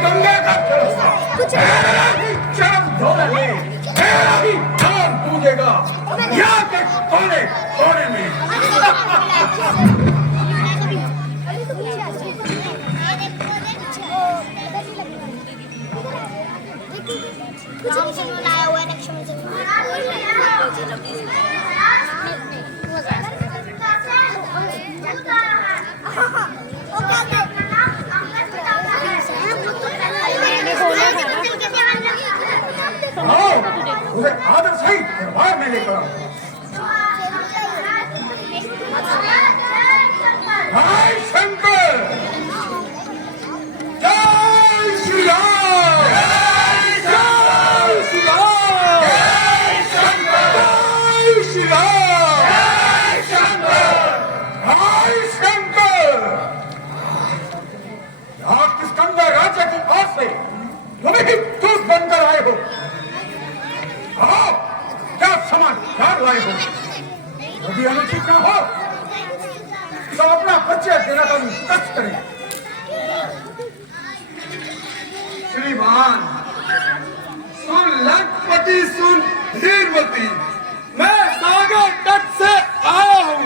गंगा का चरम धोने में मेरा ही जान पूजेगा यहाँ के कोने कोने में। उसे आदर सहित दरबार में लेकर आओ। जय शंकर, जय श्री राम, जय श्री राम, जय शंकर, जय श्री राम, जय शंकर, जय शंकर। आप किस गंगा राज्य के पास से तुम्हें भी दूध बनकर आए हो? आओ, क्या समाचार लाए हो? यदि अनुचित न हो तो अपना परिचय देना तो कष्ट करें। श्रीमान, सुन लखपति, सुन धीरवती, मैं सागर तट से आया हूँ।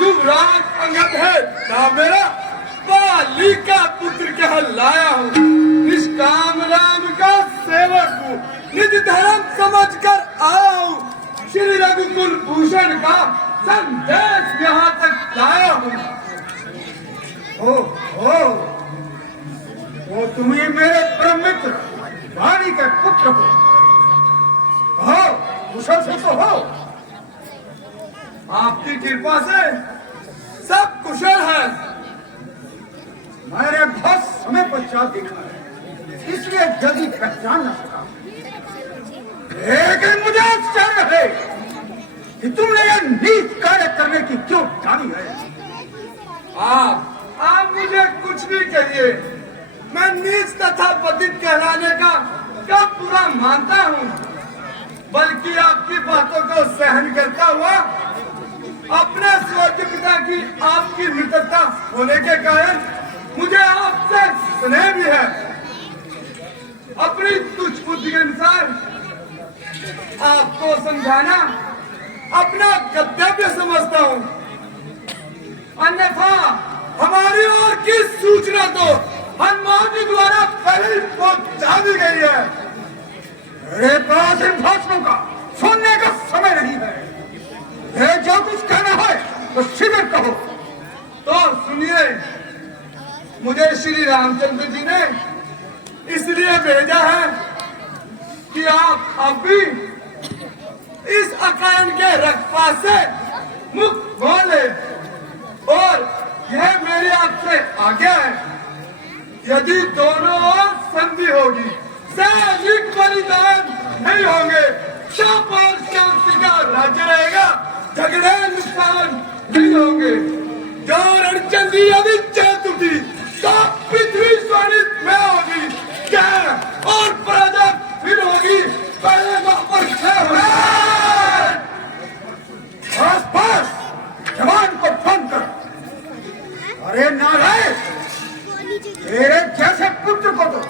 युवराज अंगद है ना मेरा, बाली का पुत्र कहलाया हूँ। निष्काम राम का सेवक हूँ, निज धर्म समझकर आया हूँ। श्री रघुकुल भूषण का संदेश यहाँ तक लाया हूँ। ओ, वो तुम्हें मेरे परम मित्र वाणी के पुत्र हो। हो, कुशल से तो हो। आपकी कृपा से सब कुशल है। मैंने बहुत समय पश्चात देखा है, इसलिए जल्दी पहचान न सका। लेकिन मुझे आश्चर्य है कि तुमने यह नीच कार्य करने की क्यों ठानी है? आप मुझे कुछ भी कहिए, मैं नीच तथा पतित कहलाने का क्या पूरा मानता हूँ, बल्कि आपकी बातों को सहन करता हुआ अपने स्वर्गीय पिता की आपकी मित्रता होने के कारण मुझे आपसे स्नेह भी है। अपनी तुच्छ बुद्धि के अनुसार आपको समझाना अपना कर्तव्य समझता हूँ, अन्यथा हमारी ओर की सूचना तो हनुमान जी द्वारा पहले पहुंचा दी गई है। मेरे पास इन भाषणों का सुनने का समय नहीं है। ये जो कुछ कहना है तो शीघ्र कहो। तो सुनिए, मुझे श्री रामचंद्र जी ने इसलिए भेजा है कि आप अभी इस अकारण के रक्तपात से मुक्त हो ले, और यह मेरी आपसे आज्ञा है। यदि दोनों ओर संधि होगी, सैनिक बलिदान नहीं होंगे, शाप और शांति का राज्य रहेगा, झगड़े नुकसान नहीं होंगे। जो रणचंदी यदि चतुर्थी तो पृथ्वी स्वर्णित में होगी, क्या और प्रजा फिर होगी पहले पर बस जवान को बंद कर। अरे नारायण, तेरे जैसे पुत्र को तो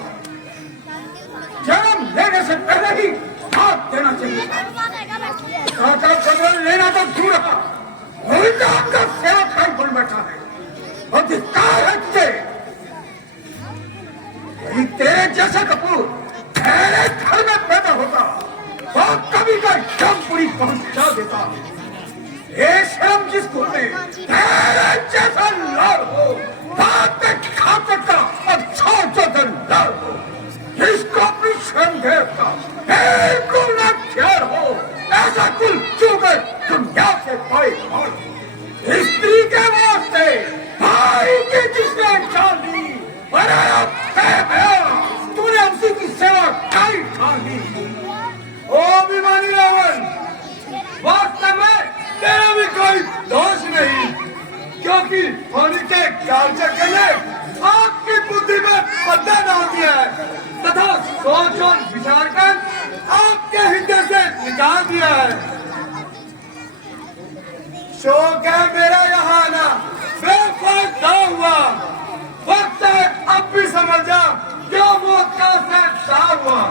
जन्म लेने से पहले ही हाथ देना चाहिए। काका कमल लेना तो दूर रहा, उल्टा आपका सेवक भाई बन बैठा है। अधिकार है तुझे। यदि तेरे जैसा कपूर मेरे घर में पैदा होता तो कभी का जमपुरी पहुंचा देता। ये शर्म जिसको में तेरे जैसा लाल हो, दांत खाते का अच्छा जगन लाल हो, जिसको अपनी शर्म देवता बिल्कुल न ख्याल हो, ऐसा कुल चूकर दुनिया से पाए हो। स्त्री के वास्ते भाई की जिसने जान ली, तूने उसी की सेवा काई ठान ली। ओ अभिमानी रावण, वास्तव में तेरा भी कोई दोष नहीं, क्योंकि होनी के कालचक्र ने आपकी बुद्धि में पर्दा डाल दिया है तथा सोच और विचार कर आपके लगा दिया है। शौक है मेरा यहाँ ना बेफायदा हुआ, वक्त है अब भी समझ जा क्या मौका से दाव हुआ।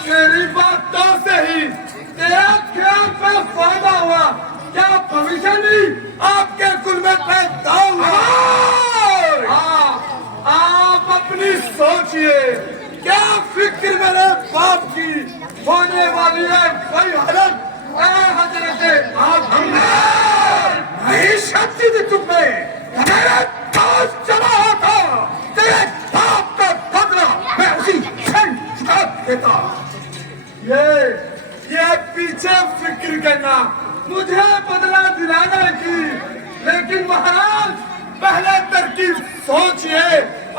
तेरी बातों से ही तेरा ख्याल पे फायदा हुआ, क्या भविष्य नहीं आपके कुल में पैदा हुआ। आप अपनी सोचिए, क्या फिक्र मेरे बाप की होने वाली है कोई हालत हजरत आप नहीं शक्ति थी तुम्हें, मेरा दास चला था, तेरे बाप का बदला मैं उसी क्षण चुका देता। ये पीछे फिक्र करना मुझे बदला दिलाने की, लेकिन महाराज पहले तरकीब सोचिए,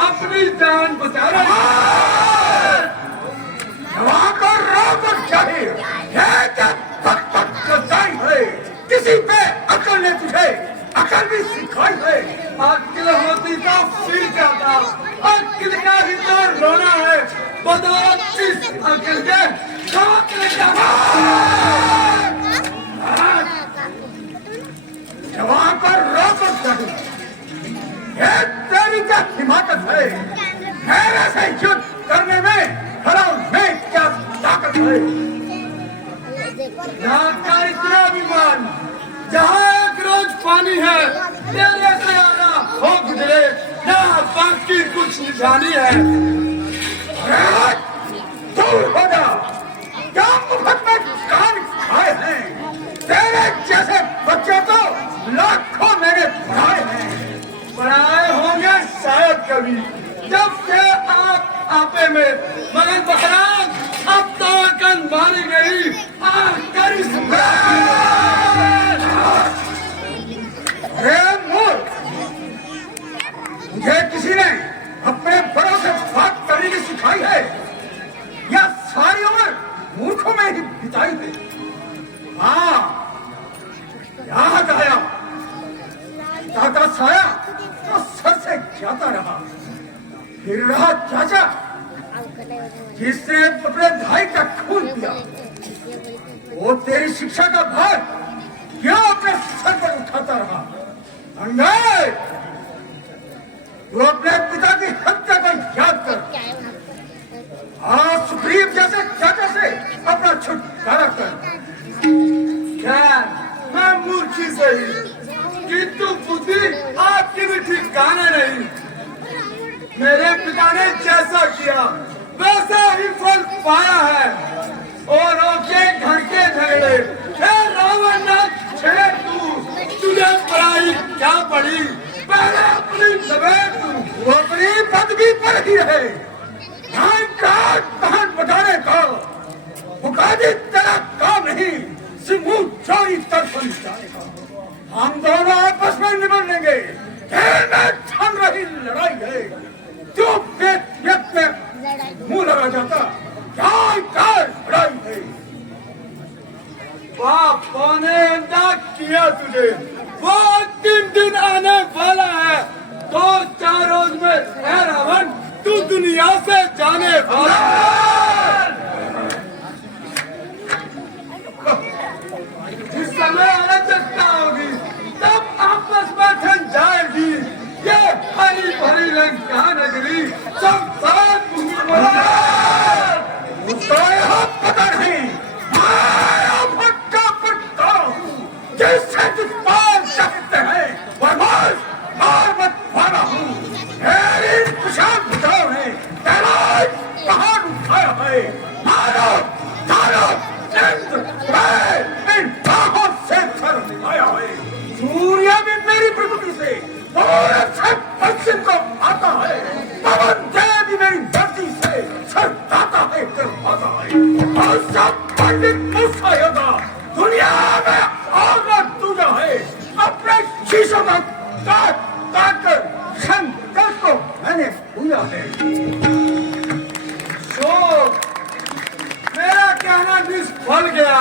अपनी जान बचाने। वहां का रावण चाहिए है क्या सच्चाई है, किसी पे अकल ने तुझे अकल भी सिखाई है। अक्ल होती तो फिर क्या था, अक्ल का ही तो रोना है, बदौलत इस अक्ल के वहां पर रावण चाहिए, ये तेरी क्या हिमाकत है, मेरे से युद्ध करने में भला में क्या ताकत है। यहाँ का इतना अभिमान, जहाँ एक रोज पानी है तेरे से आना हो गुजरे, यहाँ बाकी कुछ निशानी है। दूर हो जा, क्या मुफ्त में कान खाए हैं, तेरे जैसे बच्चे तो लाखों मैंने पढ़ाए हैं। पढ़ाए होंगे शायद कभी, जब से आप आपे में, मगर बहरान अब तो अकल मारी गई। मुझे किसी ने अपने बड़ों से बात करने की सिखाई है या सारी उम्र मूर्खों में ही बिताई है। हाँ, याद आया, पिता का साया तो सर से जाता रहा, फिर रहा चाचा जिसने अपने भाई का खून पिया, वो तेरी शिक्षा का भार क्यों अपने सर पर उठाता रहा। अंगार, तू अपने पिता की हत्या को याद कर, सुप्रीम जैसे चाचा से अपना छुटकारा कर। क्या मैं मूर्खी सही, किंतु बुद्धि आपकी भी ठिकाने नहीं। मेरे पिता ने जैसा किया वैसा ही फल पाया है, और रोके घर के झगड़े रावण न छेड़े तुझे पढ़ाई क्या पड़ी, पहले अपनी सवेर तू वो अपनी पदवी पर ही रहे, कहान बताने का मुकादी तेरा काम नहीं, सिंह चौड़ी तरफ जाने का। हम दोनों आपस में निबड़ लेंगे, थम रही लड़ाई है, जो व्यक्त में मुंह लगा जाता क्या लड़ाई है। बापों ने अंदा किया तुझे, वो अंतिम दिन आने वाला है, 2-4 रोज में है रावण तू दुनिया से जाने वाला। जिस समय अराजकता होगी तब आपस में ठन जाएगी, ये हरी भरी लंका नगरी सब साथ उसको यह पता नहीं माया भट्टा पट्टा जैसे पाल सकते हैं वह मार मत पाना हूँ। मेरी कुशाल बुझाओ है, कैलाश पहाड़ उठाया है, मारो मारो मैं इन बाहों से सर आया है। सूर्य भी मेरी प्रकृति से पूरब से पश्चिम को आता है, पवन देव भी मेरी धरती से सरकाता है, करवाता है, और सब पंडित मुझसे होगा। दुनिया में और दूजा है, अपने शीशों का काट काट कर शंकर को मैंने पूजा है। मेरा कहना निष्फल गया,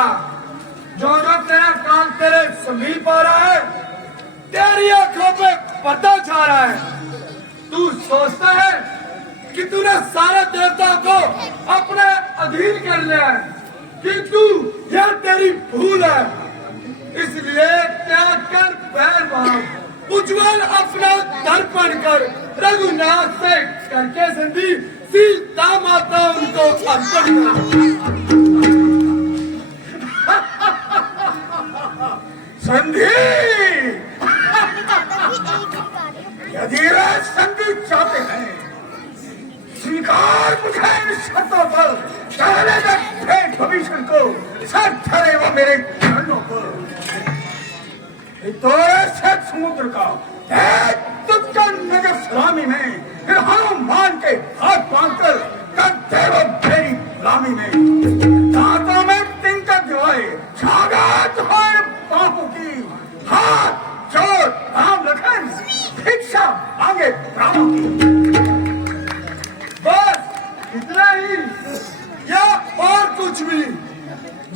जो तेरा कान तेरे समीप आ रहा है, तेरी आंखों पे पर्दा छा रहा है। तू सोचता है कि तूने सारे देवता को अपने अधीन कर लिया है, किंतु यह तेरी भूल है, इसलिए त्याग कर पैर भाग, उज्जवल अपना दर्पण कर, रघुनाथ से करके संधि, सीता माता उनको अर्पण कर। संधि यदि वे संधि चाहते हैं, स्वीकार मुझे इन शर्तों पर, चढ़ने तक भेंट भविष्य को सर चढ़े वो मेरे चरणों पर। तो ऐसे समुद्र का तुझका नगर सलामी में, फिर हनुमान के हाथ बांधकर करते वो मेरी गुलामी में। दांतों में तिनका गिवाए, छागत होए बाहों की, हाथ जोड़ राम लखन, भिक्षा मांगे प्राणों की। बस इतना ही या और कुछ भी?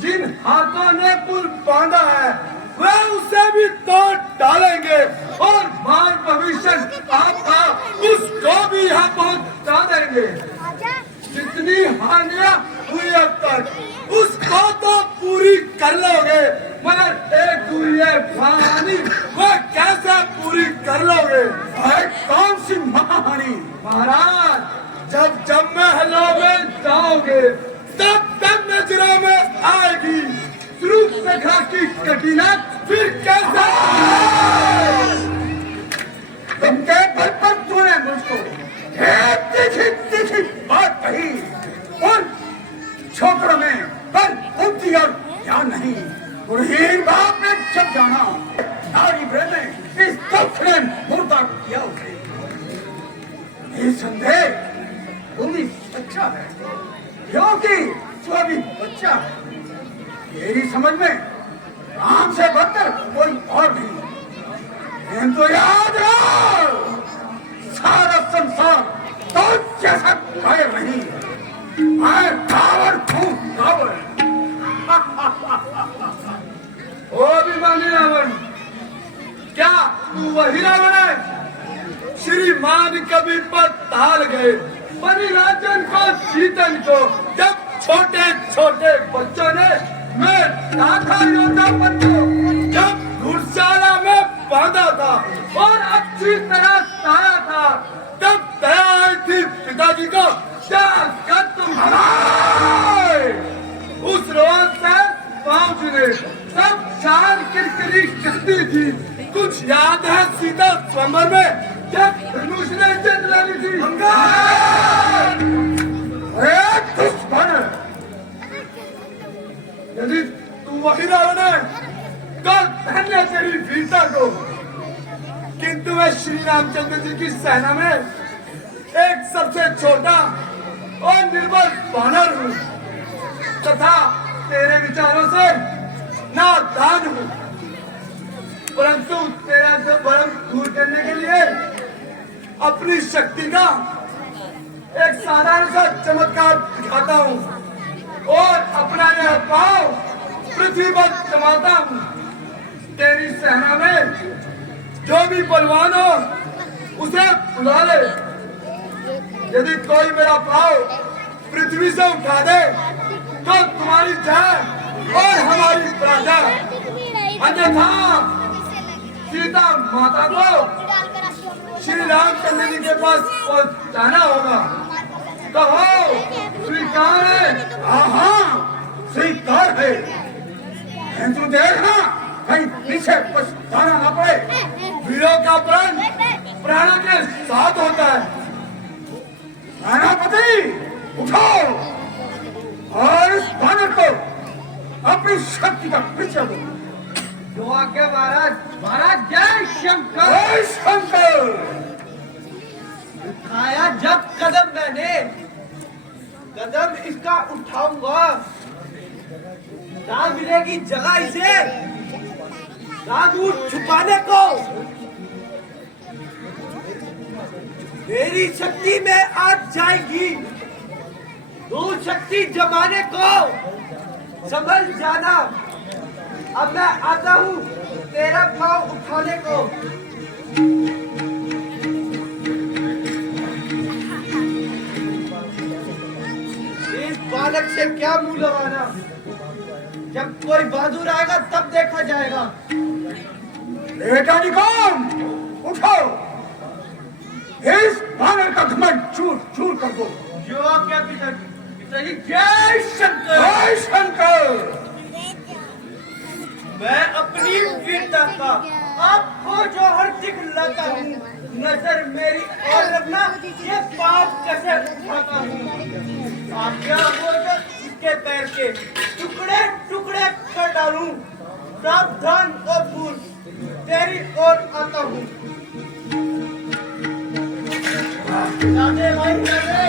जिन हाथों ने पुल बांधा है वे उसे भी तोड़ डालेंगे, और मार भविष्य आपका उसको भी यहाँ पहुंचा देंगे। जितनी हानियां हुई अब तक उसको तो पूरी कर लोगे, मगर एक हुई है हानि, वह कैसे पूरी कर लोगे? कौन सी महाहानि? महाराज, जब जब महलों में जाओगे तब तब नजरों में आएगी रूप सखा की कठिना, फिर कैसे? तुमके बल पर तूने मुझको तीखी तीखी बात कही, उन छोकरों में बल बुद्धि और ज्ञान नहीं। गुरहीन बाप ने जब जाना, नारी ब्रह ने इस दुख ने मुर्दा किया उसे। निसंदेह भूमि सच्चा है, क्योंकि जो अभी बच्चा है। मेरी समझ में राम से बढ़कर कोई और नहीं। किंतु याद रहो, सारा संसार तो जैसा कायर नहीं। मैं रावण हूँ, रावण। ओ अभिमानी रावण, क्या तू वही रावण है? श्रीमान कभी पर ताल गए, परिराजन को सीतन को, जब छोटे छोटे बच्चों ने मैं था योद्धा बन को, जब घुड़शाला में बांधा था और अच्छी तरह साया था, तब दया आई थी पिताजी को, त्याग कर तुम हमारे उस रोज से पहुंचने, सब शान किरकिरी करती थी। कुछ याद है सीता स्वयंवर में जब धनुष ने जंग ली थी? दुश्मन, यदि तू वही रावण है तो धन्य तेरी वीरता को, किंतु मैं श्री रामचंद्र जी की सेना में एक सबसे छोटा और निर्बल वानर हूँ, तथा तेरे विचारों से नादान हूँ, परंतु तेरा से भ्रम दूर करने के लिए अपनी शक्ति का एक साधारण सा चमत्कार दिखाता हूँ और अपना यह पांव पृथ्वी पर जमाता हूँ। तेरी सेना में जो भी बलवान हो उसे बुला ले। यदि कोई मेरा पांव पृथ्वी से उठा दे तो तुम्हारी जय और हमारी प्रजा, अन्यथा सीता माता को श्री रामचंद्र जी के पास पहुंचाना होगा। कहो स्वीकार है? हाँ स्वीकार है। किंतु देखना कहीं पीछे पछताना न पड़े। वीरों का प्राण प्राणों के साथ होता है। सेनापति उठो और इस बानर को अपनी शक्ति का परिचय दो। जो आके महाराज, महाराज जय शंकर। जय शंकर। उठाया जब कदम मैंने, कदम इसका उठाऊंगा, ना मिलेगी जगह इसे, ना दूर छुपाने को। मेरी शक्ति में आज जाएगी, दूर शक्ति जमाने को संभल जाना। अब मैं आता हूँ तेरा पाँव उठाने को। इस बालक से क्या मुंह लगाना, जब कोई बहादुर आएगा तब देखा जाएगा। बेटा निकम, उठो, इस बानर का घमंड चूर चूर कर दो। जो आज्ञा पिताजी। जय शंकर। जय शंकर। मैं अपनी वीरता का आपको जौहर दिखलाता हूँ। नजर मेरी और रखना, ये पाप कैसे उठाता हूँ। आज्ञा हो तो इसके पैर के टुकड़े टुकड़े कर डालूं। सावधान ओ फूल, तेरी ओर आता हूँ। राधे भाई राधे।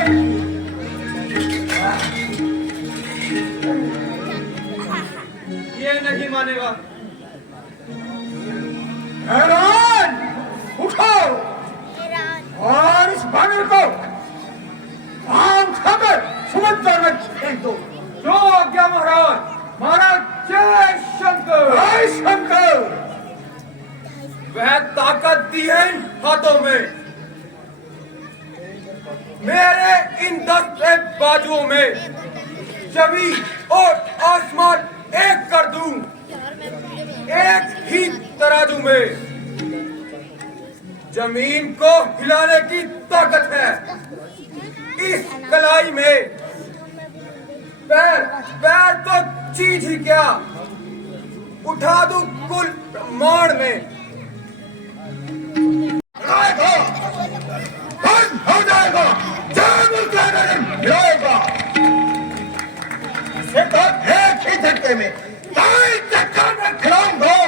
ये नहीं मानेगा। हैरान, उठो और इस बानर को आम खाकर समुद्र में फेंक दो। जो आज्ञा महाराज। महाराज जय शंकर। जय शंकर। वह ताकत दी है इन हाथों में, मेरे इन 10 बाजुओं में जमीन और आसमान एक कर दूं, एक ही तराजू में। जमीन को हिलाने की ताकत है इस कलाई में। पैर पैर तो चीज ही क्या, उठा दूं कुल ब्रह्मांड में। बंद हो जाएगा, जादू का मिलेगा। इसे तो एक ही झटके में, कई चक्कर में खिलाऊंगा।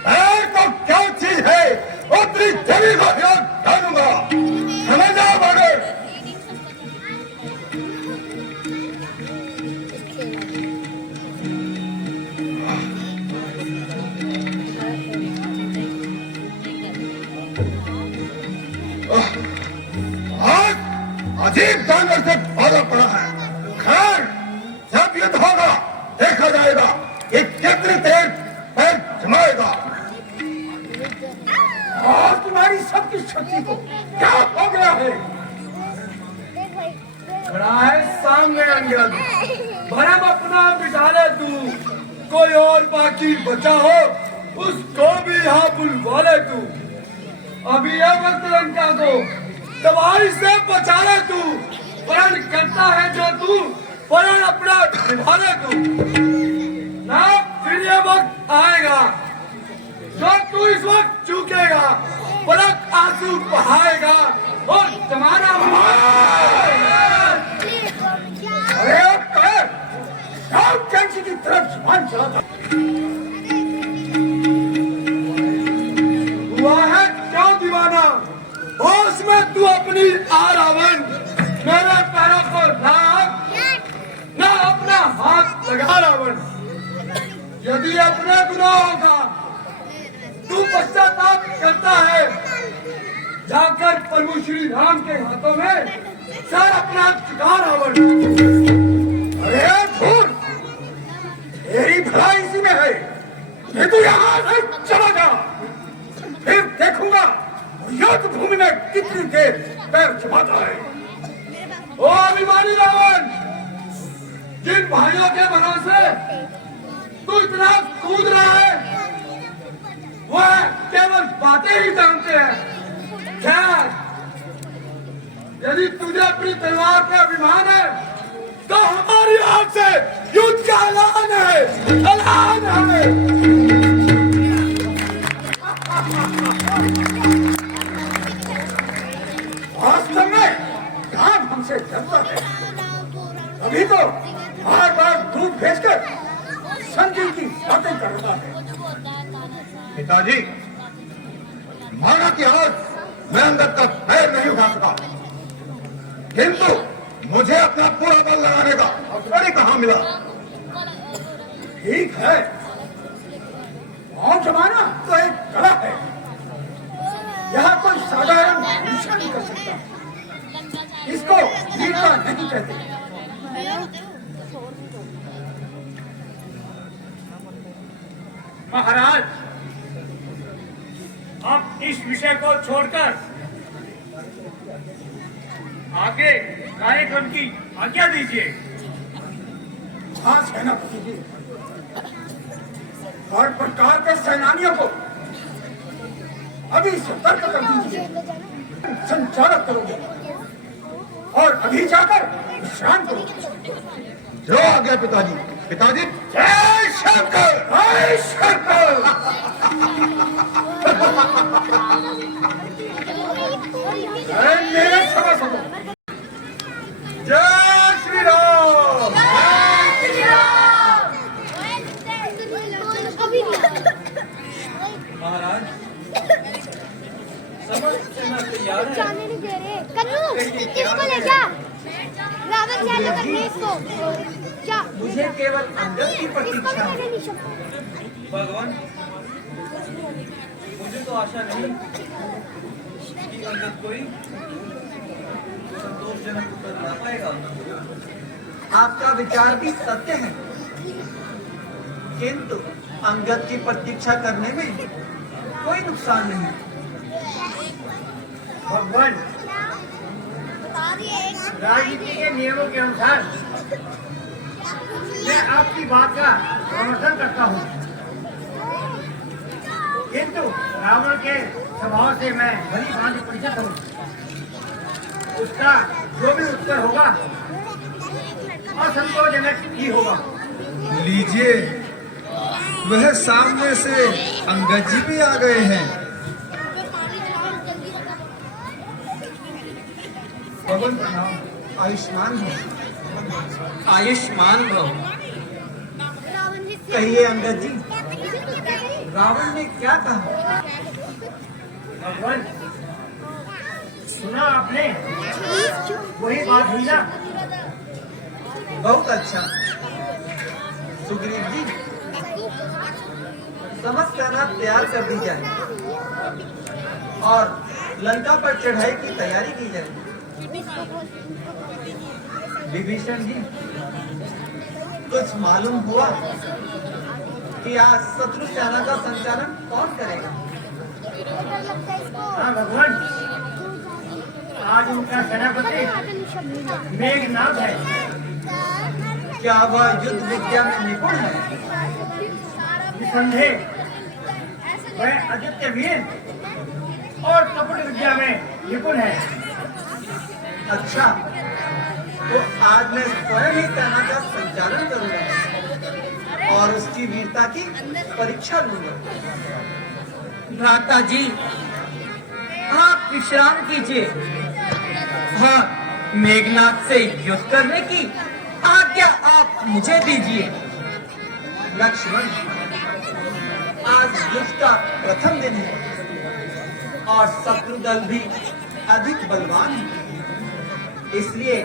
पैर तो क्या चीज है, उतनी जमीन को हिला डालूंगा। समझ जाओ बानर। अजीब जानवर से भागा पड़ा है। खैर, जब युद्ध होगा देखा जाएगा कि कितनी देर पैर जमाएगा। और तुम्हारी सबकी शक्ति को क्या हो गया है? खड़ा है सामने अंगद, भरम अपना बिठा ले तू। कोई और बाकी बचा हो उसको भी यहाँ बुलवा ले तू। अभी ये वक्त लंका को दवाई से बचा ले तू। प्रण करता है जो तू, प्रण अपना निभा ले तू। ना फिर ये वक्त आएगा जो तू इस वक्त चूकेगा, पलक आंसू बहाएगा और जमाना अरे कर, कैंची की तरफ जुबान चलाता हुआ है क्यों दीवाना? होश में तू अपनी आ रावण, मेरे पैरों को ना अपना हाथ लगा रावण। यदि अपने गुनाहों का तू पश्चाताप करता है, जाकर प्रभु श्री राम के हाथों में सर अपना चुका रावण। अरे धूल, तेरी भलाई इसी में है कि तू यहाँ से चला जा। फिर देखूंगा युद्ध भूमि में कितनी देर पैर जमाता है। ओ अभिमानी रावण, जिन भाइयों के भरोसे तू इतना कूद रहा है, वह केवल बातें ही जानते हैं। खैर, यदि तुझे अपनी तलवार पे अभिमान है तो हमारी ओर से युद्ध का ऐलान है, ऐलान है। वास्तव में काम हमसे डरता है, अभी तो बार बार दूध भेजकर संधि की बातें कर रहा है। पिताजी, माना कि आज मैं अंदर का पैर नहीं उठा सका, किंतु मुझे अपना पूरा बल लगाने का अवसर कहाँ मिला। ठीक है, और जमाना तो एक कला है, यहाँ कोई साधारण मनुष्य नहीं कर सकता। इसको वीरता नहीं कहते। महाराज, आप इस विषय को छोड़कर आगे कार्यक्रम की आज्ञा दीजिए। हाँ सेनापति जी, हर प्रकार के सेनानियों को अभी सतर्क कर दीजिए, संचालक करोगे और अभी जाकर विश्राम करोगे। जो आ गया पिताजी। पिताजी जय शंकर, जय शंकर। अरे मेरे सभासदों, जय श्री राम। महाराज समस्त सेना तैयार है। जाने नहीं दे रहे। कन्नू, इसको ले जा। रावण क्या तो करने इसको। जा। मुझे केवल अंगद की इसको प्रतीक्षा भी है। नहीं सकता। भगवान, मुझे तो आशा नहीं कि अंगद कोई संतोषजनक उत्तर ला पाएगा। आपका विचार भी सत्य है, किंतु अंगद की प्रतीक्षा करने में कोई नुकसान नहीं। भगवान, राजनीति के नियमों के अनुसार मैं आपकी बात का समर्थन करता हूँ, किंतु रावण के स्वभाव से मैं भली भांति परिचित हूँ। उसका जो भी उत्तर होगा असंतोषजनक ही होगा। लीजिए, वह सामने से अंगद जी भी आ गए हैं। भगवान प्रणाम। आयुष्मान भव। आयुष्मान भव। कहिए अंगद जी, रावण ने क्या कहा? भगवान, सुना आपने? वही बात हुई ना? बहुत अच्छा। सुग्रीव जी, समस्त सेना तैयार कर दी जाए और लंका पर चढ़ाई की तैयारी की जाए। विभीषण जी, कुछ मालूम हुआ कि आज शत्रु सेना का संचालन कौन करेगा? हाँ भगवान, आज उनका सेनापति मेघनाथ है। क्या वह युद्ध विद्या में निपुण है? निसंदेह वह आदित्य वीर और कपट विद्या में निपुण है। अच्छा, तो आज मैं स्वयं ही सेना का संचालन करूंगा और उसकी वीरता की परीक्षा लूंगा। भ्राता जी, आप विश्राम कीजिए। हाँ, मेघनाथ से युद्ध करने की आज्ञा आप मुझे दीजिए। लक्ष्मण, आज युद्ध का प्रथम दिन है और शत्रु दल भी अधिक बलवान है, इसलिए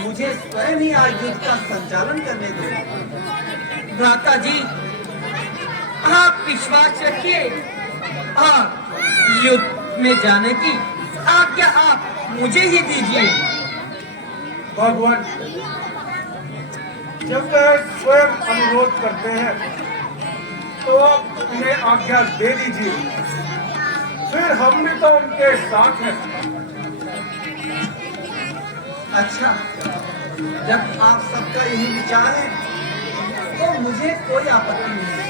मुझे स्वयं ही आज युद्ध का संचालन करने दो। भ्राता जी, आप विश्वास रखिए और युद्ध में जाने की आज्ञा आप मुझे ही दीजिए। भगवान, जब वह स्वयं अनुरोध करते हैं तो आप उन्हें आज्ञा दे दीजिए, फिर हम भी तो उनके साथ हैं। अच्छा, जब आप सबका यही विचार है तो मुझे कोई आपत्ति नहीं है,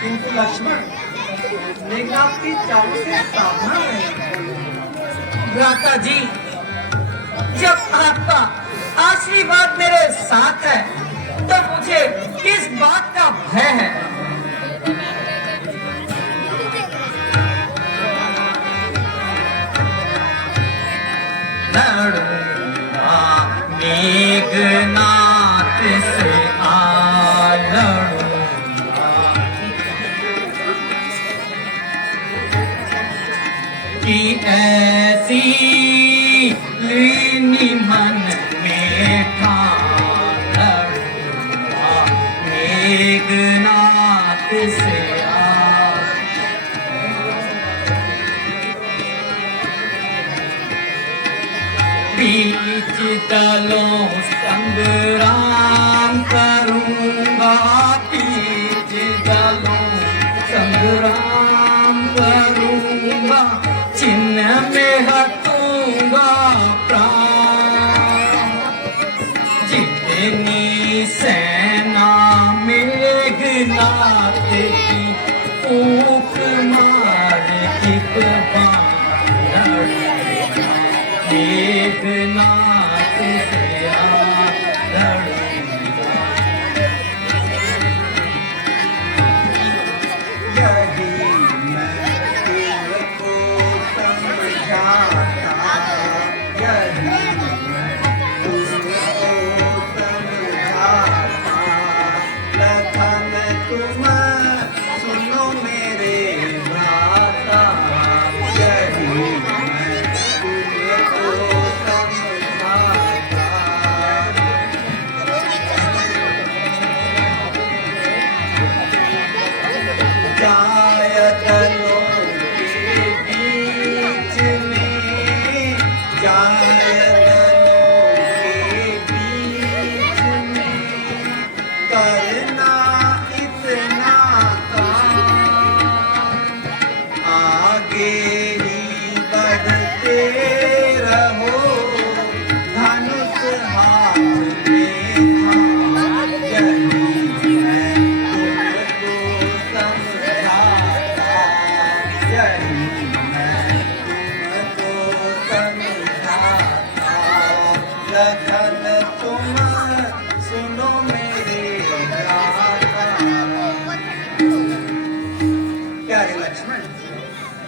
किंतु लक्ष्मण, मेघनाथ की चालों से सावधान रहें। भ्राता जी, जब आपका आशीर्वाद मेरे साथ है तो मुझे किस बात का भय है? लड़ूंगा मेघनाथ से लड़ूंगा कि ऐसी लीनी मन में ठान लड़ूंगा मेघनाथ से बीच दलों संग्राम करूंगा, बीच दलों संग्राम करूंगा, चिन्ह में रखूंगा प्राण। जितनी सेना में नाते की फूक मारे एक बार एक नाते से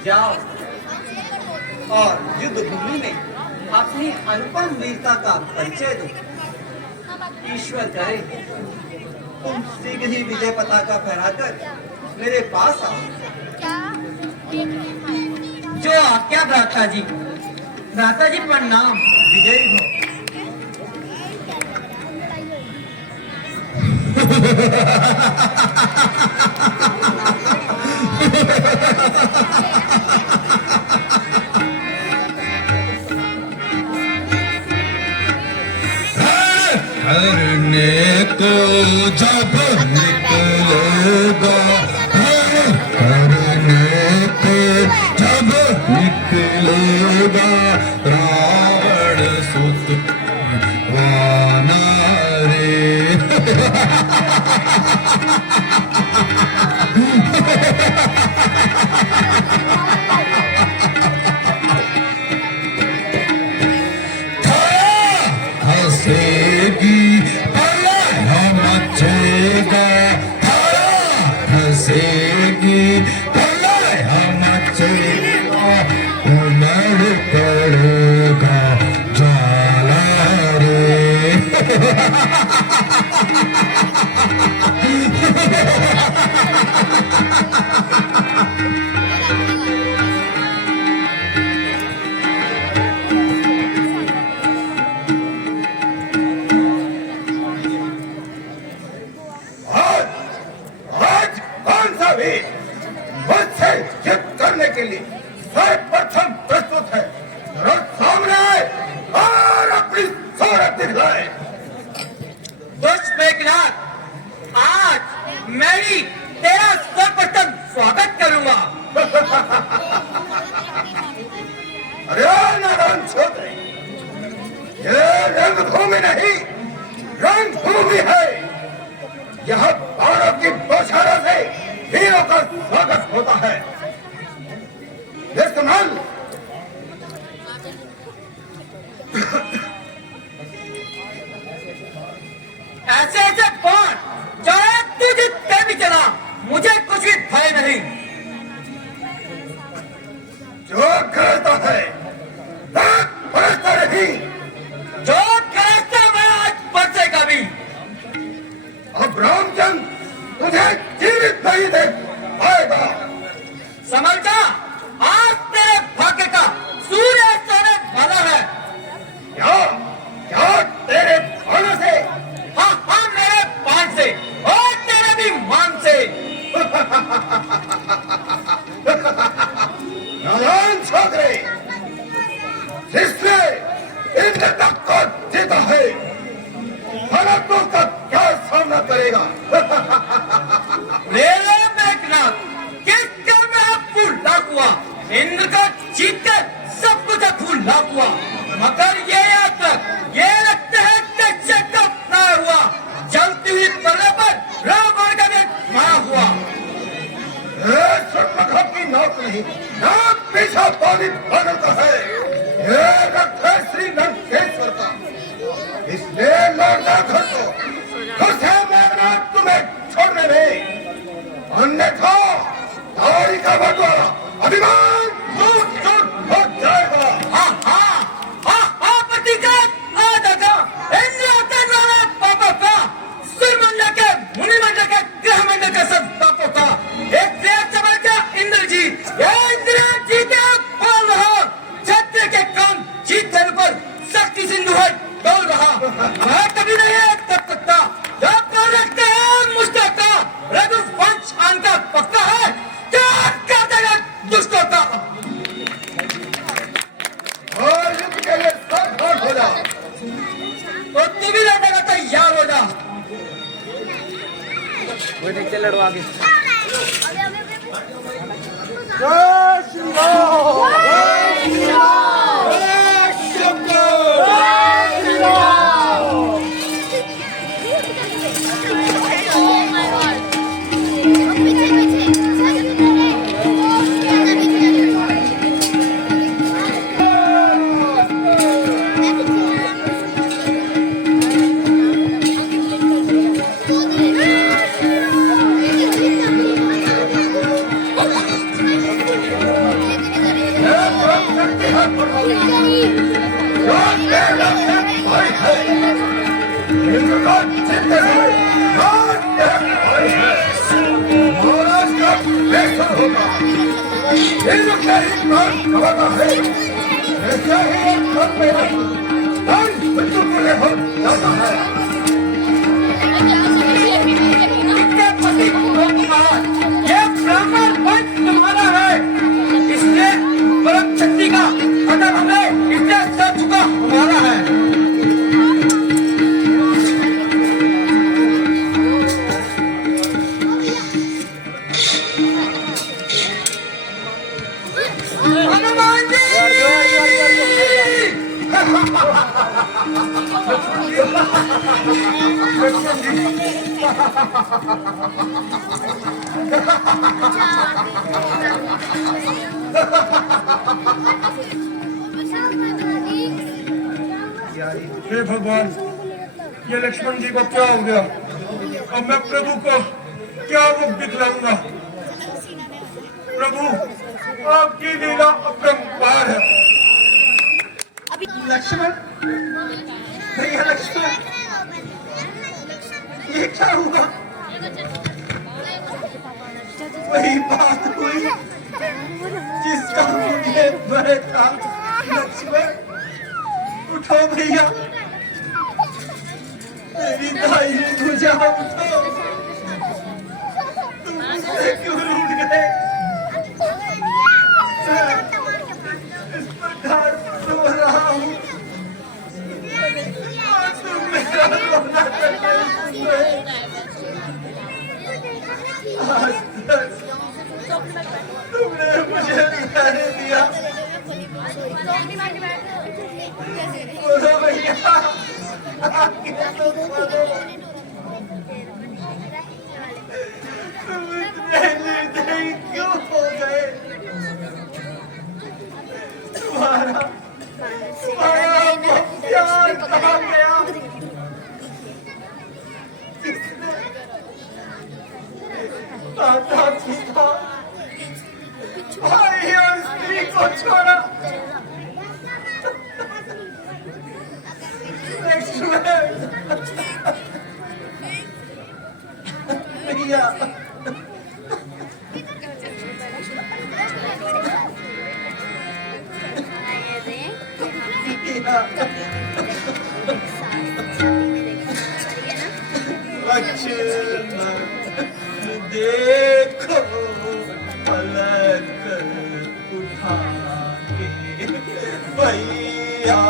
जाओ और युद्ध भूमि में अपनी अनुपम वीरता का परिचय दो। ईश्वर करे तुम शीघ्र ही विजय पताका फहराकर मेरे पास आओ। जो आज्ञा भ्राता जी। भ्राता जी प्रणाम। विजयी हो। करने को जब निकलेगा, करने को जब निकलेगा रावण सुत वानरे। हंसेगी मचेगा, हंसेगी मचेगा, उमड़ पड़ेगा जाला रे। मुझसे युद्ध करने के लिए सर्वप्रथम प्रस्तुत है। जरूर सामने आए और अपनी सूरत दिखलाए। दुष्ट मेघनाथ, आज मेरी तेरा सर्वप्रथम स्वागत करूंगा। अरे नारायण छोटे, ये रंगभूमि नहीं रंगभूमि है। यहाँ भारत की बौछारों से हीरों का स्वागत होता है। इस्तेमाल ऐसे ऐसे बाण चाहे तुझे भी चला, मुझे कुछ भी भय नहीं। जो करता है बढ़ता नहीं, जो करता मैं आज बचेगा भी। अब रामचंद्र तुझे जीवित नहीं देख पाएगा। समझ जा, आज तेरे भाग्य का सूर्य सोने वाला है। क्या क्या तेरे बाणों से? हाँ हाँ, मेरे बाण से और तेरे भी मान से। नारायण छोटे, जिसने इंद्र तक को जीता है, भारतों का क्या सामना करेगा? मेरे मेघनाथ, किस काम में आप फूल लाख हुआ? इंद्र का जीत कर सब कुछ फूल लाख हुआ, मगर ये याद रख, ये लगता है कि कब ना हुआ। जलती हुई तले पर रावण का भी मार लौटा घर को, घर से मांगना तुम्हें छोड़ने में, अन्यथा दाढ़ी का बंटवारा अभिमान टूट टूट हो जाएगा। और युद्ध के लिए सब हो जा, तो तू भी लड़ने का तैयार हो जा। ये ब्राह्मण वंश तुम्हारा है, इसलिए परम शक्ति का अगर हमें इससे सच चुका हमारा है। हनुमान जी हे भगवान, ये लक्ष्मण जी को क्या हो गया? अब मैं प्रभु को क्या मुख दिखलाऊंगा? प्रभु, आपकी लीला अपरंपार है। लक्ष्मण, भैया लक्ष्मण, ये क्या हुआ? वही बात हुई जिसका मुझे भय था। लक्ष्मण, उठो भैया, मेरी दाई भुजा उठो। तुम मुझसे क्यों रूठ गए? इस प्रकार रो रहा हूँ, और तुम मेरा रोना करते हुए आज तक तुमने मुझे रहने दिया। बोलो भैया, आगे तो बोलो, तुम इतने निर्दयी क्यों हो गए? तुम्हारा प्यार कहाँ गया? किसने माता पिता, भाई और स्त्री को छोड़ा? भैया, देखो पलक उठा के, भैया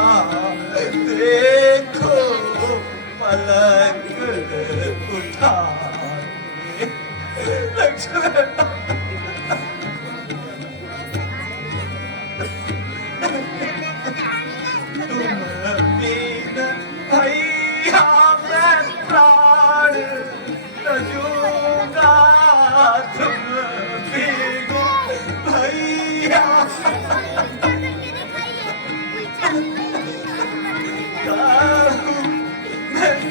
देखो पलक उठा के। लक्ष्मण, तुम बिन भैया मैं प्राण तजूंगा, तुम बिन भैया मैं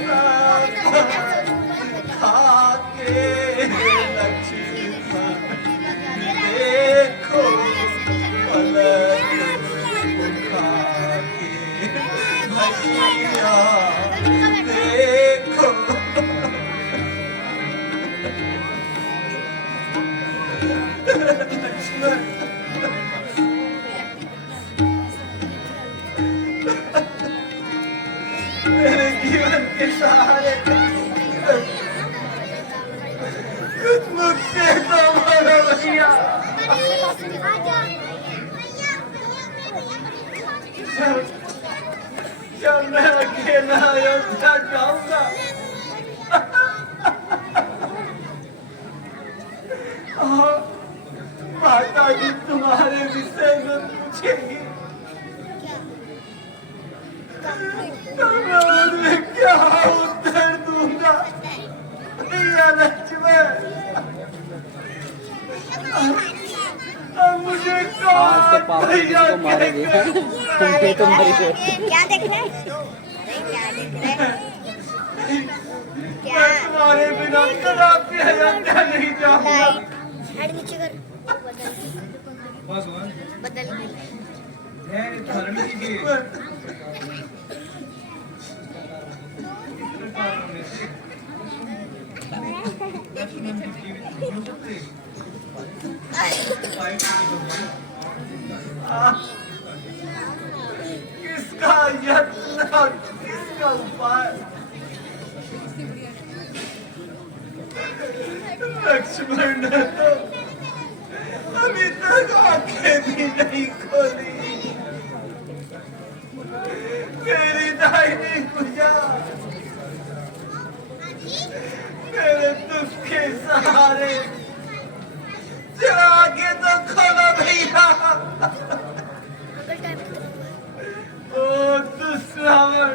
भैया तो मारेंगे ये तो मर गए क्या देख रहे हैं? अरे क्या देख रहे हैं? क्या? मैं तुम्हारे बिना कदापि अयोध्या नहीं जाऊंगा। लाइट हेड नीचे कर बदल धारण कीजिए। किसका यत्न और किसका उपाय? लक्ष्मण ने तो अभी तक आंखें भी नहीं खोली। मेरी दाहिनी भुजा मेरे दुख के सहारे। जरा आगे तो खोलो भैया। ओ दुश्मन,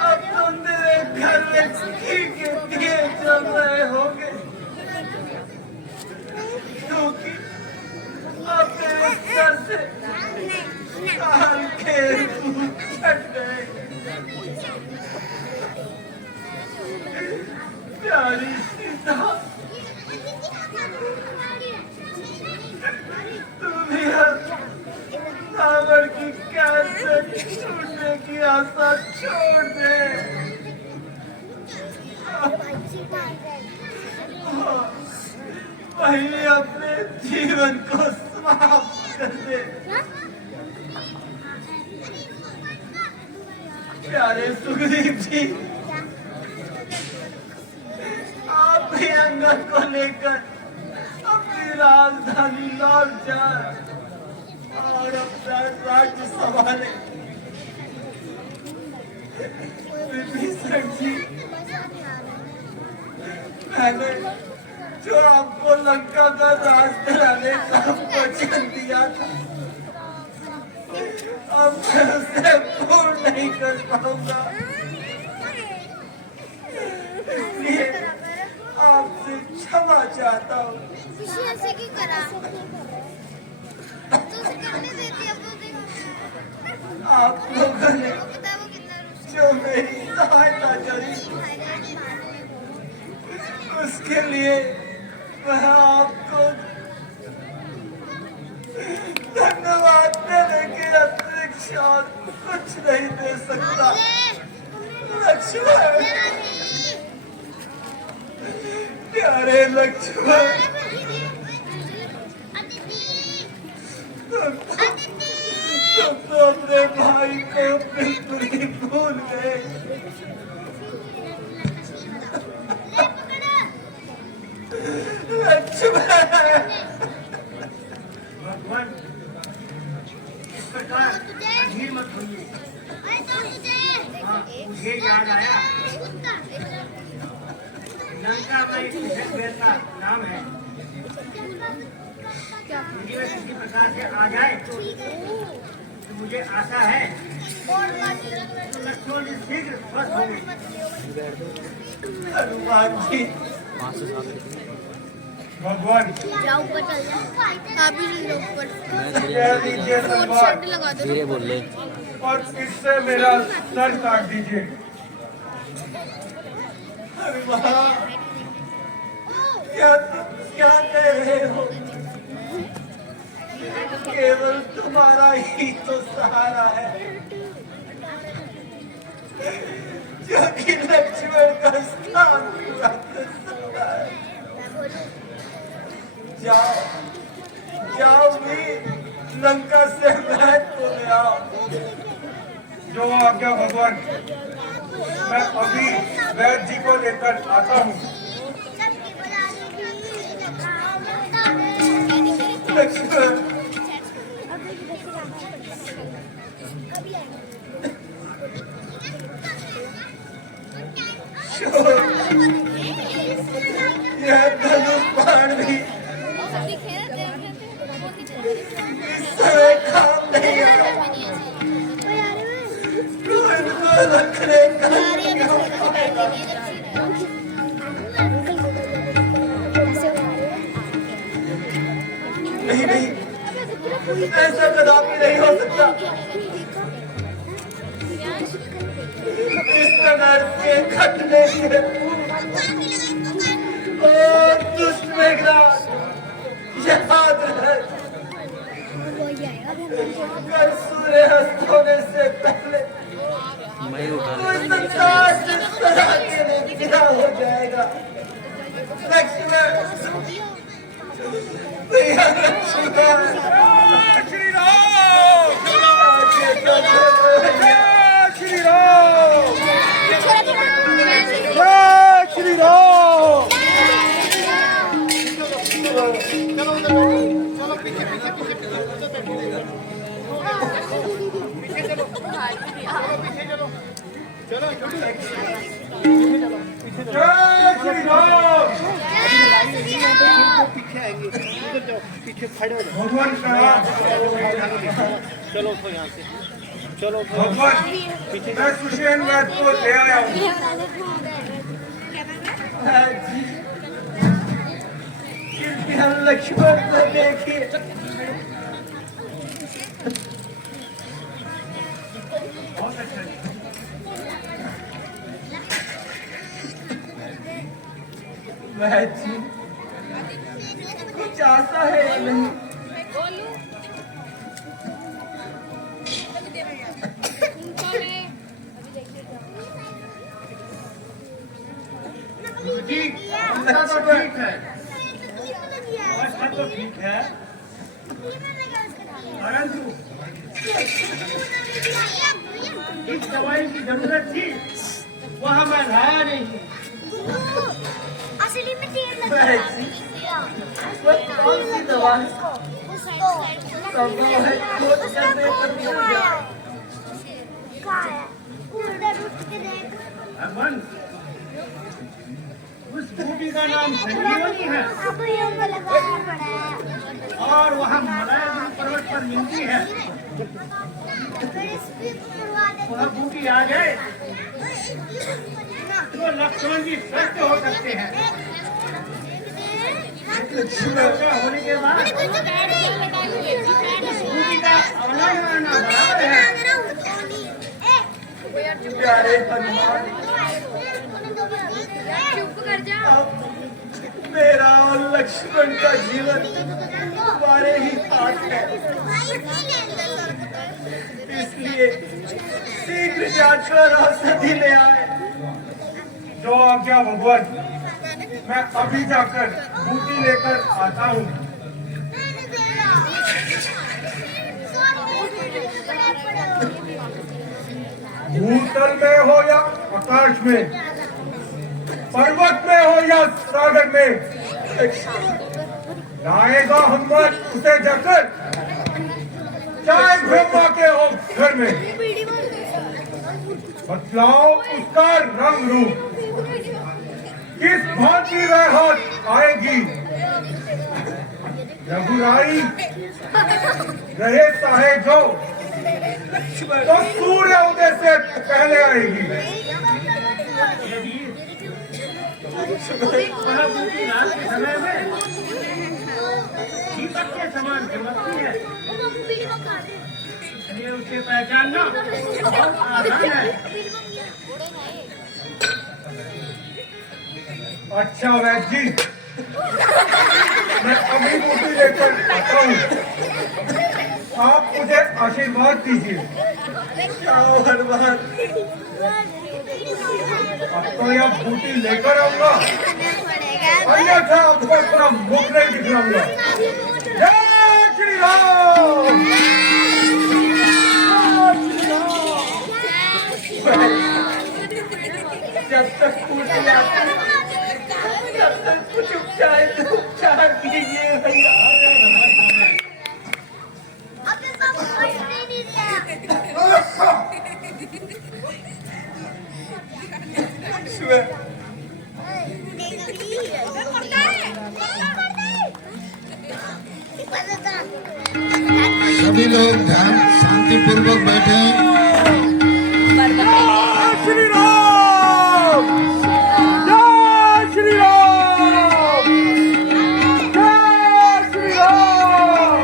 अब तो मेरे घर में घी के दिए जल रहे होंगे, क्योंकि अब मेरे सर से काल के भूत छट गए। प्यारी सीता, तुम्हें रावण की कैद से छूटने की आशा छोड़ दे। पहले अपने जीवन को समाप्त कर दे। प्यारे सुग्रीव जी, आप भी अंगद को लेकर अपनी राजधानी लौट जाए और अपना राज्य संभाले। विभीषण जी, मैंने जो आपको लंका का राज दिलाने का वचन दिया था, अब मैं उसे पूर्ण नहीं कर पाऊंगा। इसलिए आपसे क्षमा चाहता हूँ। खुशी ऐसे क्यों करा? तो उसे करने देती अब तो देखो। आप लोगों ने वो पता है वो कितना रुष्ट जो मेरी सहायता करी, उसके लिए मैं आपको धन्यवाद देने के अतिरिक्त और कुछ नहीं दे सकता। लक्ष्मण, प्यारे लक्ष्मण, तुम तो अपने भाई को बिल्कुल ही भूल गए। भगवान, इस प्रकार अधीर मत होइए। मुझे याद आया, लंका में एक विषय का नाम है। यदि वह किसी प्रकार से आ जाए तो मुझे आशा है लक्ष्मण जी शीघ्र स्वस्थ होंगे। हनुमान जी, भगवान, जाओ ऊपर चल जाओ। आप भी चल जाओ ऊपर। कह दीजिए फोन धन्यवाद शर्ट लगा दो। धीरे बोल ले और इससे मेरा सर काट दीजिए। हनुमान, क्या तुम क्या कह रहे हो? केवल तुम्हारा ही तो सहारा है, जो कि लक्ष्मण का स्थान पूरा कर सकता है। जाओ जाओ भी लंका से महल को ले आओ। जो आज्ञा भगवान, मैं अभी वैद्य जी को लेकर आता हूँ। लक्ष्मण, यह धनुष बाण भी इस समय काम नहीं आया। तू इनको रखने का नहीं नहीं, ऐसा कदापि नहीं हो सकता। इस नगर के घटने की और दुष्ट मेघनाथ याद रहे, कल सूर्य अस्त होने से पहले कोई संसार जिस तरह के लिए गिरा हो जाएगा। लक्ष्मण, प्रिय लक्ष्मण, श्री राम, श्री राम, श्री राम। जय श्री राम। भगवान का भगवान मैं सुषेण वैद्य को ले आया हूँ। कृपया लक्ष्मण को देखिए। वह जी कुछ आशा है या नहीं? जी तो ठीक है, अवस्था तो ठीक है, परंतु जिस दवाई की जरूरत थी वह मैं लाया नहीं। असली में तेल लगा वह जी वह कौन सी दवा है? संभव है खोज करने पर मिल जाए। कहाँ है? उधर उठ के देख। भगवान, उस बूटी का नाम संजीवनी है अब ये उनको लगाना पड़ा। और वह मलय पर्वत पर मिलती है। फिर इस भी करवा दे। वह बूटी आ जाए तो लक्ष्मण जी स्वस्थ हो सकते हैं। का होने के बाद उस बूटी का अवलंबन आना बराबर है। प्यारे हनुमान, चुप कर जा। अब मेरा और लक्ष्मण का जीवन तुम्हारे ही हाथ है, इसलिए शीघ्र जाकर औषधि ले आए। जो आज्ञा भगवान, मैं अभी जाकर बूटी लेकर आता हूँ। भूतल में हो या आकाश में, पर्वत में हो या सागर में, लाएगा हनुमान उसे जाकर, चाहे ब्रह्मा के हो घर में। बतलाओ उसका रंग रूप, किस भांति वह हाथ आएगी। रघुराई रहे चाहे जो, तो सूर्य उदय से पहले आएगी। समय में दीपक के समान चमकती है, इसलिए उसे पहचानना बहुत आसान है। अच्छा वैद्य जी, मैं अभी बूटी लेकर आता हूँ, आप मुझे आशीर्वाद दीजिए। आओ हनुमान, अब तो यह बूटी लेकर आऊंगा, अन्यथा आपको अपना मुख नहीं दिखलाऊंगा। जय श्री राम। जब तक पूछ आती तब तक कुछ उपचार कीजिए भैया। अपने पापा को नहीं दिया। सभी लोग ध्यान शांति पूर्वक बैठे। श्री राम, जय श्री राम, जय श्री राम।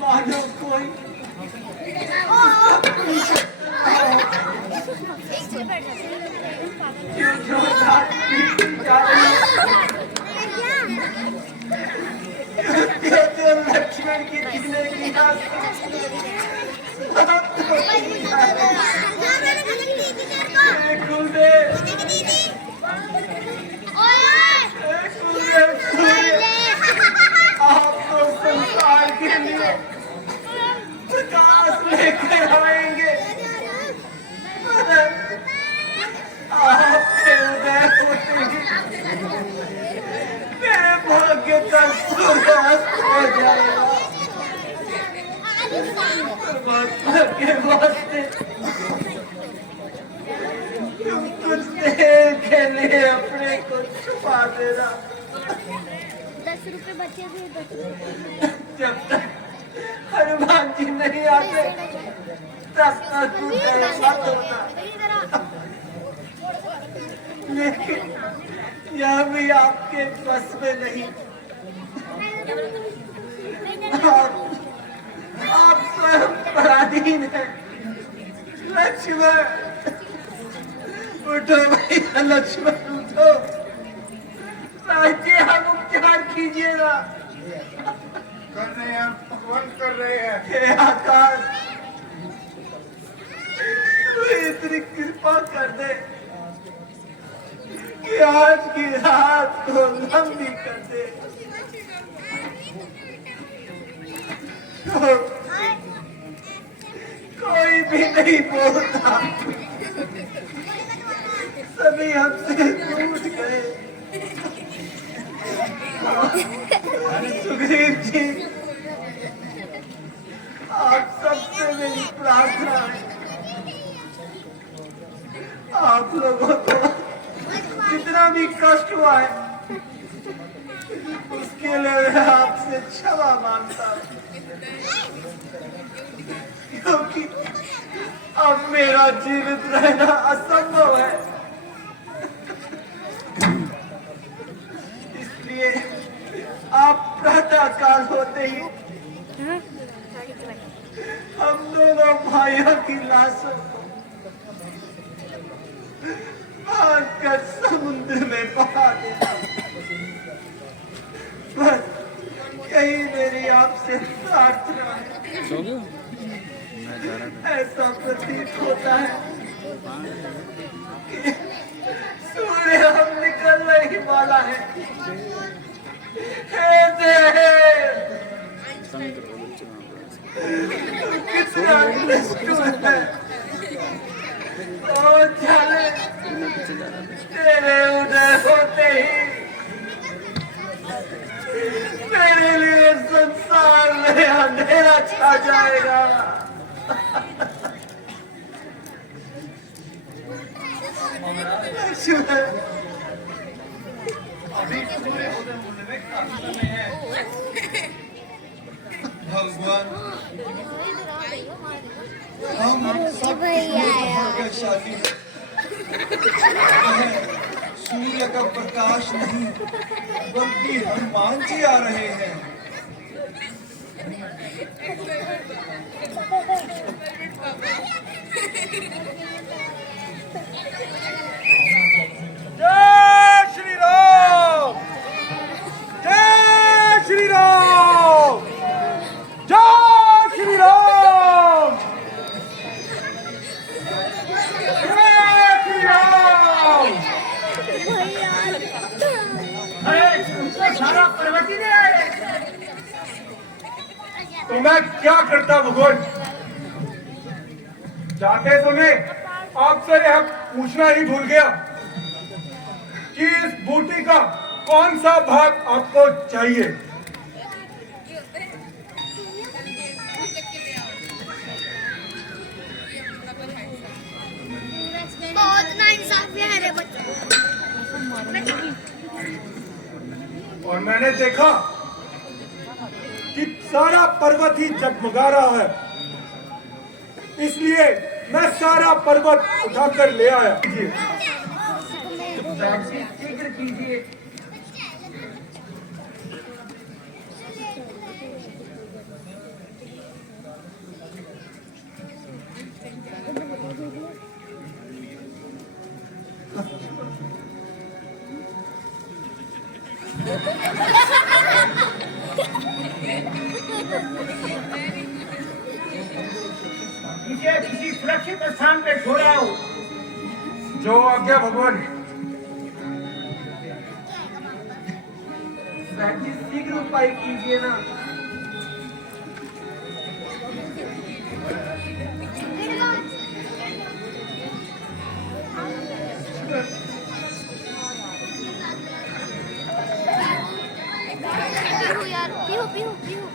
मानो कोई क्यों जोरदार पीटी जा रही है जो लक्ष्मण की जीने की आप तो संसार के लिए प्रकाश लेकर आएंगे आपके उदय होते ही मेरे भाग्य का सूर्यास्त हो जाएगा। परमात्मा के वास्ते तुम कुछ देर के लिए अपने को छुपा देना। 10 रुपए बचे थे 10 रुपए। जब तक हनुमान जी नहीं आते तब तक तू ऐसा होता। लेकिन यह भी आपके बस में नहीं। आप स्वयं पराधीन हैं। लक्ष्मण उठो भैया, लक्ष्मण उठो। राज्य हम उपचार कीजिएगा। कर रहे हैं, भगवान कर रहे हैं। हे आकाश, तू इतनी कृपा कर दे कि आज की रात को लंबी कर दे। तो कोई भी नहीं बोलता, सभी हमसे रूठ गए। सुग्रीव जी, आप सबसे मेरी प्रार्थना है, आप लोगों को जितना भी कष्ट हुआ है उसके लिए मैं आपसे क्षमा मांगता हूँ, क्योंकि अब मेरा जीवित रहना असंभव है। इसलिए आप प्रातः काल होते ही हम दोनों भाइयों की लाशों को मारकर समुद्र में बहा देना। बस यही मेरी आपसे प्रार्थना है। ऐसा प्रतीत होता है कि सूर्य हम निकलने ही वाला है। हे देव, कितना निष्ठुर है। तो चले तेरे उदय होते ही मेरे लिए संसार में अंधेरा छा जाएगा। भगवान, हम सब भाग्यशाली हैं। सूर्य का प्रकाश नहीं बल्कि हनुमान जी आ रहे हैं। जय श्री राम, जय श्री राम, जय श्री राम, जय श्री राम। अरे तुमको सारा पर्वती ने तो मैं क्या करता भगवान? जाते समय आपसे यह पूछना ही भूल गया कि इस बूटी का कौन सा भाग आपको चाहिए। बहुत नाइंसाफी है रे बच्चे। और मैंने देखा कि सारा पर्वत ही जगमगा रहा है, इसलिए मैं सारा पर्वत उठाकर ले आया। शीघ्र कीजिए। इसे किसी सुरक्षित स्थान पे छोड़ाओ। जो आज्ञा भगवान। वैद्य जी शीघ्र उपाय कीजिए ना। पीहू यार, पीहू पीहू पीहू।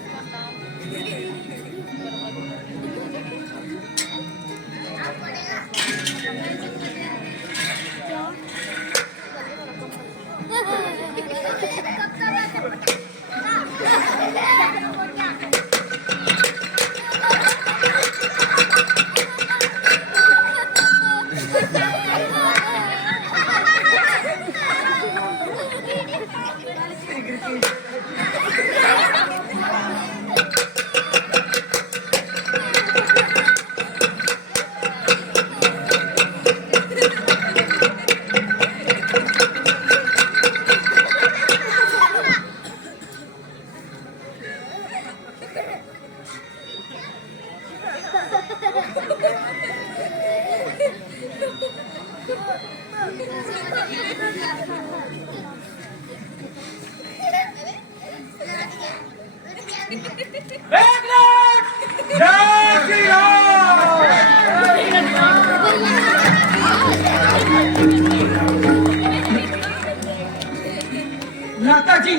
भ्राता जी,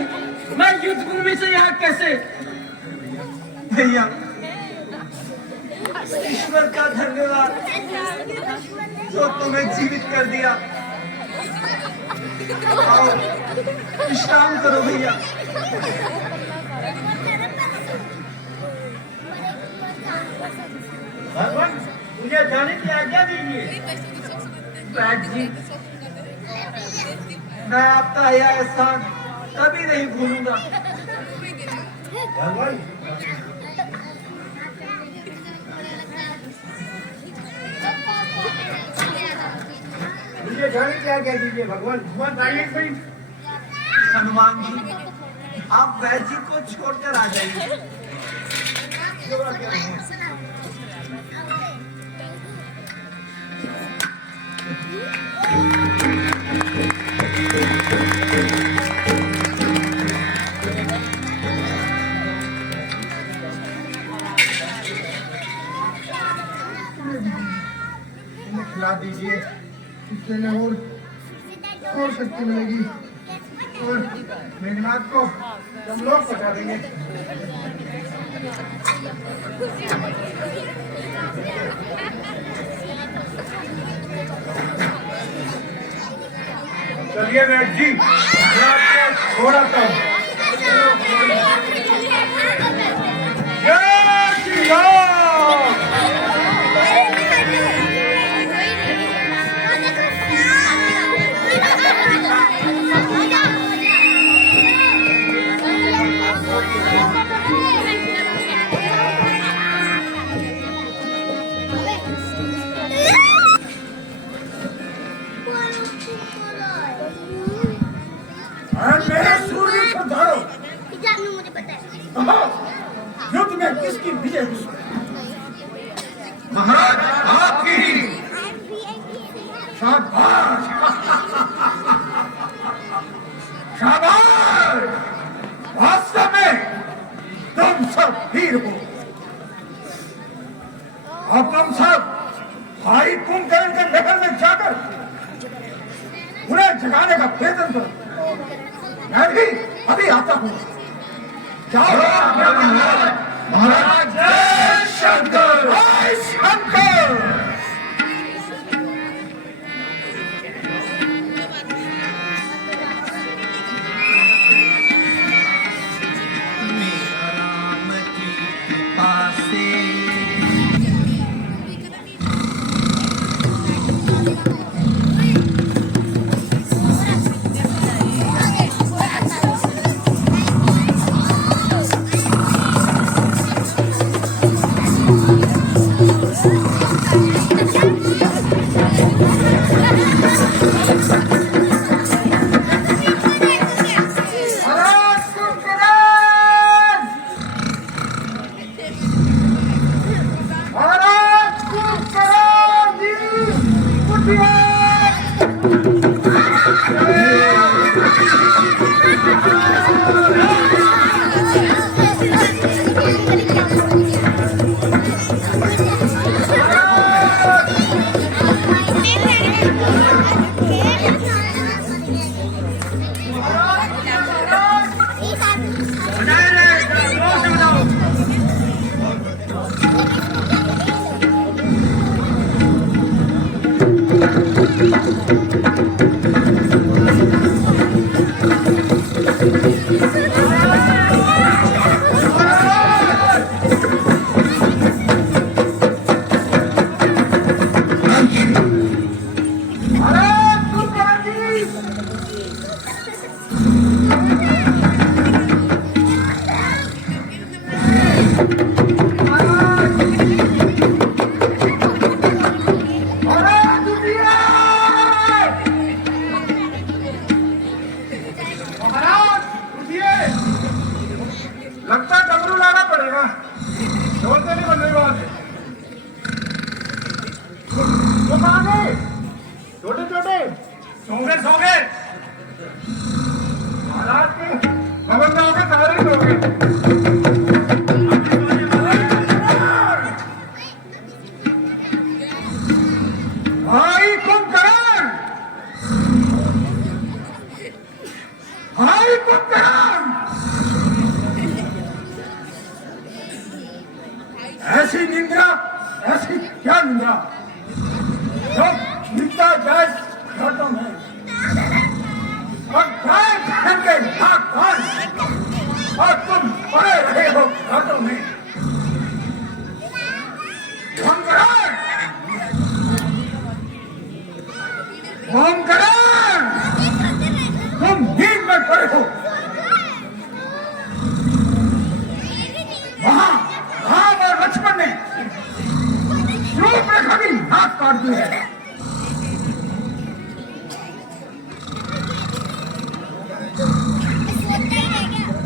मैं युद्ध भूमि से यहाँ कैसे? भैया, ईश्वर का धन्यवाद जो तुम्हें जीवित कर दिया। आओ विश्राम करो भैया। भगवान, मुझे जाने की आज्ञा दीजिए। वैद्य जी, मैं आपका यह एहसान कभी नहीं भूलूंगा। भगवान, मुझे जाने की आज्ञा दीजिए। भगवान, भगवान आइए कोई। हनुमान जी, आप वैद्य जी को छोड़कर आ जाइए। खिला दीजिए, इससे में और शक्ति मिलेगी और मेघनाथ को हम लोग पहुंचा देंगे। चलिए वैद्य जी, मैं आपको छोड़ाता हूँ। जय श्री राम। मेरे सूर्य श्रद्धालु, मुझे पता है। युद्ध में किसकी विजय हुई? महाराज आपकी। शाबाश शाबाश, वास्तव में तुम सब वीर हो। अब तुम सब भाई कुंभकर्ण के महल में जाकर उन्हें जगाने का प्रयत्न करो। मैं भी अभी आता हूँ। जाओ महाराज जय शंकर। जय शंकर। मेरा राम की कृपा से लगता है डमरू लाना पड़ेगा, ढोलते नहीं बनने वाले। वो कहाँ गए? छोटे छोटे सो गए महाराज के भवन में होंगे, सारे सो गए। भाई कुंभकर्ण, भाई कुंभकर्ण, ऐसी निंदा, ऐसी क्या निंदा जो मिलता जाए घाटों में और गाय बहन के नाक कान, और तुम पड़े रहे हो घाटों में। कुंभकर्ण, कुंभकर्ण, तुम नींद में पड़े हो। वहां राम और लक्ष्मण ने रूपरेखा की नाक काट दी है।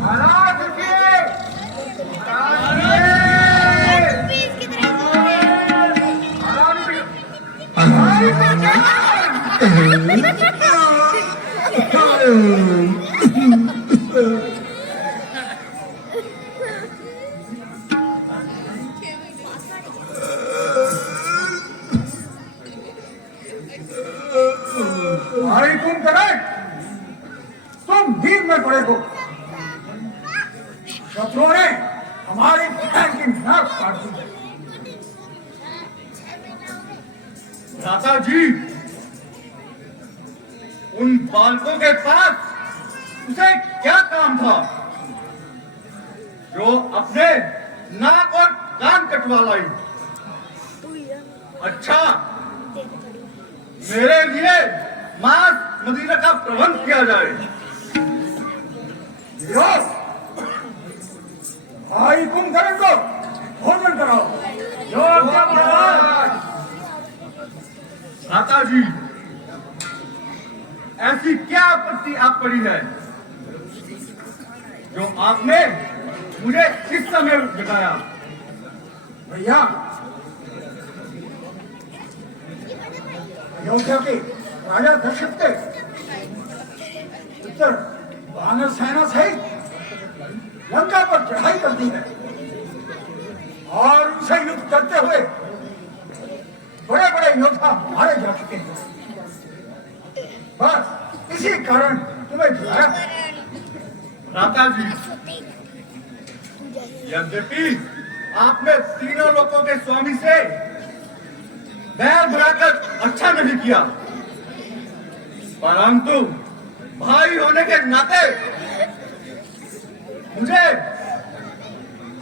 महाराज रुकिए, भाई कुंभकर्ण, तुम नींद में पड़े हो। शत्रुओं ने हमारी बहन की नाक काट दी है। दादा जी, उन बालकों के पास उसे क्या काम था जो अपने नाक और कान कटवा लाई? अच्छा, मेरे लिए मांस मदिरा का प्रबंध किया जाए। भाई कुंभकर्ण को भोजन कराओ। जो आज्ञा महाराज। माता जी, ऐसी क्या आपत्ति आप पड़ी है जो आपने मुझे इस समय बताया? भैया, अयोध्या के राजा दशरथ के उत्तर वानर सेना सहित लंका पर चढ़ाई कर दी है और उनसे युद्ध करते हुए बड़े बड़े योद्धा मारे जा चुके हैं। बस इसी कारण तुम्हें बुलाया। माता जी, यद्यपि आपने तीनों लोगों के स्वामी से बैर बुलाकर अच्छा नहीं किया, परंतु भाई होने के नाते मुझे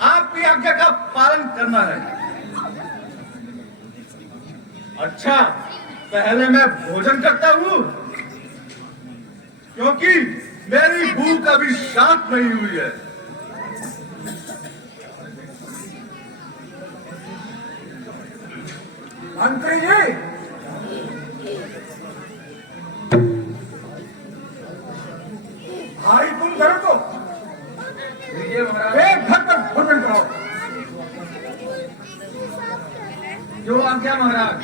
आपकी आज्ञा का पालन करना है। अच्छा, पहले मैं भोजन करता हूँ, क्योंकि मेरी भूख अभी शांत नहीं हुई है। मंत्री जी, भाई कुंभकर्ण को एक घर पर भोजन कराओ। जो आज्ञा महाराज।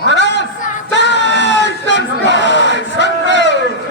महाराज, जय संतोष संतोष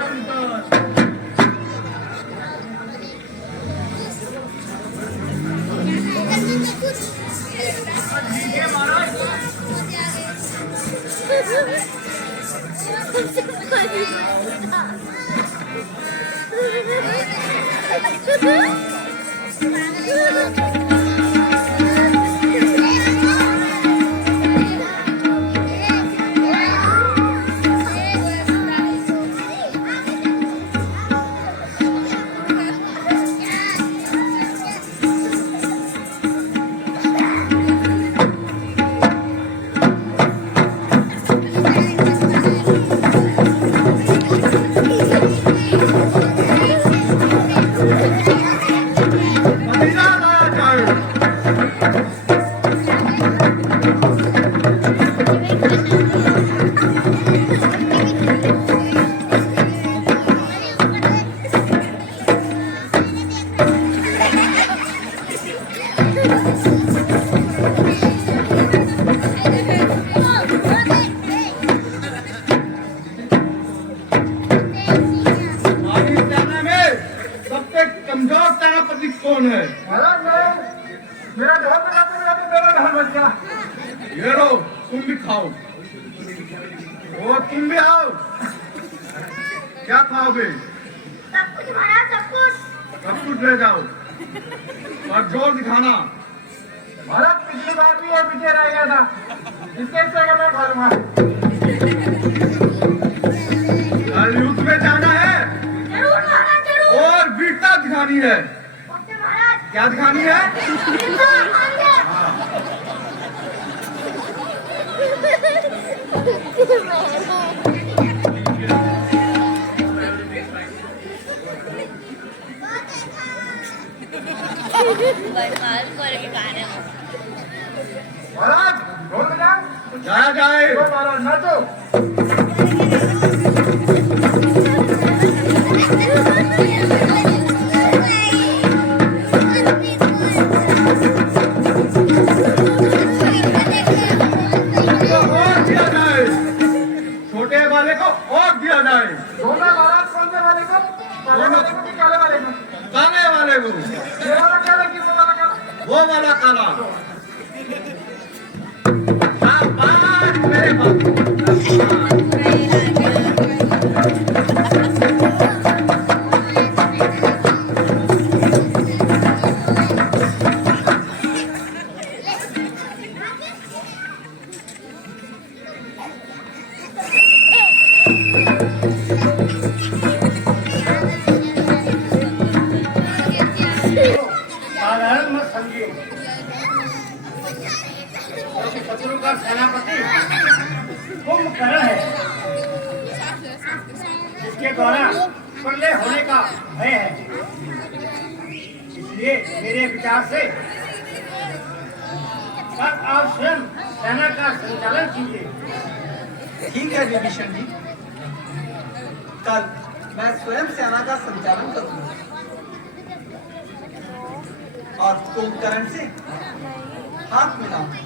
मदीना लाया जाए। हमारी सेना में सबसे कमजोर सेनापति कौन है? मेरा ढोल बजाते बजाते मेरा ढोल बज गया। ये लो, तुम भी खाओ। और तुम भी आओ। क्या खाओगे? सब कुछ महाराज, सब कुछ। सब कुछ ले जाओ और जोर दिखाना। महाराज पिछली बार भी ये पीछे रह गया था, इसके से अगर मैं खा लूंगा। कल युद्ध में जाना है जरूर महाराज, जरूर। और वीरता दिखानी है। ओके महाराज। क्या दिखानी है? वीरता, आगे। महाराज ढोल बजाओ। जाया जाए। तो महाराज नाचो। तो और दिया जाए। छोटे वाले को और दिया जाए। दोनों महाराज कौन से वाले को? काले वाले को कि काले वाले को? काले वाले को। ये वाला काला कि वो वाला काला? वो वाला काला। शाबाश मेरे बाबू। साधारण मत समझिए, क्योंकि शत्रु का सेनापति कुंभकर्ण है। इसके द्वारा प्रलय होने का भय है। इसलिए मेरे विचार से कल आप स्वयं सेना का संचालन कीजिए। ठीक है विभीषण जी, कल मैं स्वयं सेना का संचालन करूंगा और कुंभकर्ण से हाथ मिलाऊंगा।